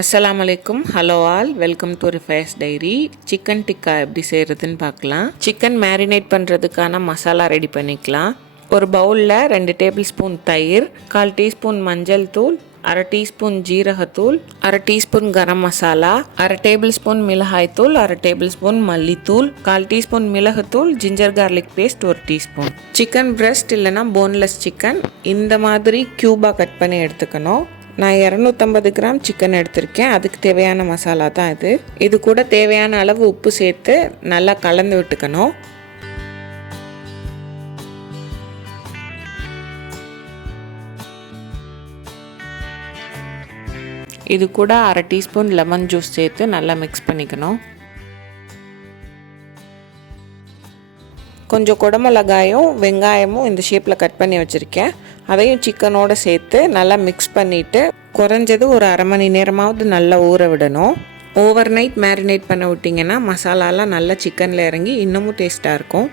அஸ்ஸலாமு அலைக்கும். Hello all, welcome to ரிஃபயர்ஸ் டைரி. சிக்கன் டிக்கா எப்படி செய்கிறதுன்னு பார்க்கலாம். சிக்கன் மேரினேட் பண்ணுறதுக்கான மசாலா ரெடி பண்ணிக்கலாம். ஒரு பவுலில் 2 டேபிள் ஸ்பூன் தயிர், 1/4 டீஸ்பூன் மஞ்சள் தூள், 1/2 டீஸ்பூன் ஜீரகத்தூள், 1/2 teaspoon garam masala, 1/2 tablespoon மிளகாய் தூள், 1/2 டேபிள் ஸ்பூன் மல்லித்தூள், 1/4 டீஸ்பூன் மிளகுத்தூள், ginger garlic paste 1 teaspoon. Chicken breast இல்லைனா போன்லெஸ் சிக்கன் இந்த மாதிரி க்யூபாக கட் பண்ணி எடுத்துக்கணும். நான் 250 கிராம் சிக்கன் எடுத்திருக்கேன். அதுக்கு தேவையான மசாலா தான் இது. இது கூட தேவையான அளவு உப்பு சேர்த்து நல்லா கலந்து விட்டுக்கணும். இது கூட 1/2 டீஸ்பூன் லெமன் ஜூஸ் சேர்த்து நல்லா மிக்ஸ் பண்ணிக்கணும். கொஞ்சம் குடமிளகாயும் வெங்காயமும் இந்த ஷேப்பில் கட் பண்ணி வச்சுருக்கேன். அதையும் சிக்கனோடு சேர்த்து நல்லா மிக்ஸ் பண்ணிவிட்டு குறைஞ்சது ஒரு 1/2 மணி நேரமாவது நல்லா ஊற விடணும். ஓவர் நைட் மேரினேட் பண்ண விட்டிங்கன்னா மசாலாலாம் நல்லா சிக்கனில் இறங்கி இன்னமும் டேஸ்ட்டாக இருக்கும்.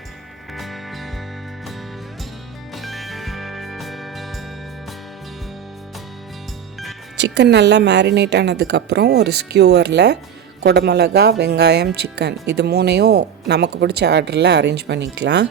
சிக்கன் நல்லா மேரினேட் ஆனதுக்கப்புறம் ஒரு ஸ்கியூவரில் குடமிளகா, வெங்காயம், சிக்கன் இது 3ஐயும் நமக்கு பிடிச்ச ஆர்டரில் அரேஞ்ச் பண்ணிக்கலாம்.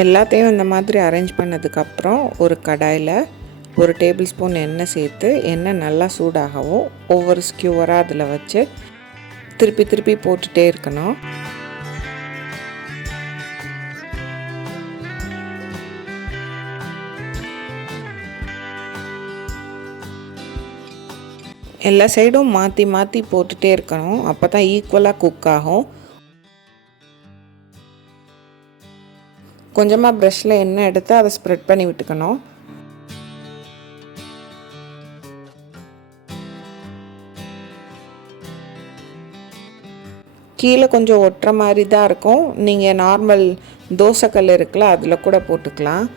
எல்லாத்தையும் இந்த மாதிரி அரேஞ்ச் பண்ணதுக்கப்புறம் ஒரு கடாயில் 1 டேபிள் ஸ்பூன் எண்ணெய் சேர்த்து எண்ணெய் நல்லா சூடாகவும் ஒவ்வொரு ஸ்கியூவராக அதில் வச்சு திருப்பி திருப்பி போட்டுகிட்டே இருக்கணும். எல்லா சைடும் மாற்றி மாற்றி போட்டுகிட்டே இருக்கணும். அப்போ தான் ஈக்குவலாக குக் ஆகும். கொஞ்சமாக ப்ரஷ்ஷில் எண்ணெய் எடுத்து அதை ஸ்ப்ரெட் பண்ணி விட்டுக்கணும். கீழே கொஞ்சம் ஒட்டுற மாதிரி தான் இருக்கும். நீங்கள் நார்மல் தோசைக்கல் இருக்குல்ல அதில் கூட போட்டுக்கலாம்.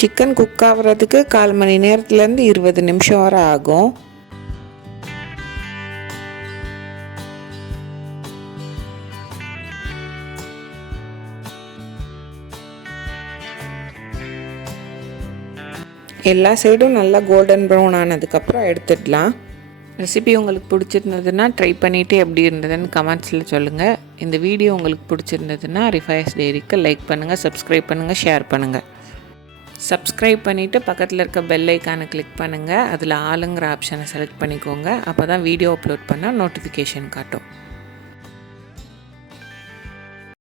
சிக்கன் குக் ஆகிறதுக்கு 1/4 மணி நேரத்துலேருந்து 20 நிமிஷம் வரை ஆகும். எல்லா சைடும் நல்லா கோல்டன் ப்ரௌன் ஆனதுக்கப்புறம் எடுத்துடலாம். ரெசிபி உங்களுக்கு பிடிச்சிருந்ததுன்னா ட்ரை பண்ணிவிட்டு எப்படி இருந்ததுன்னு கமெண்ட்ஸில் சொல்லுங்கள். இந்த வீடியோ உங்களுக்கு பிடிச்சிருந்ததுன்னா ரிஃபயர்ஸ் டைரிக்கு லைக் பண்ணுங்கள், சப்ஸ்கிரைப் பண்ணுங்கள், ஷேர் பண்ணுங்கள். சப்ஸ்கிரைப் பண்ணிவிட்டு பக்கத்தில் இருக்க பெல் ஐக்கானை கிளிக் பண்ணுங்கள். அதில் ஆளுங்கிற ஆப்ஷனை செலக்ட் பண்ணிக்கோங்க. அப்போ தான் வீடியோ அப்லோட் பண்ணால் நோட்டிஃபிகேஷன் காட்டும்.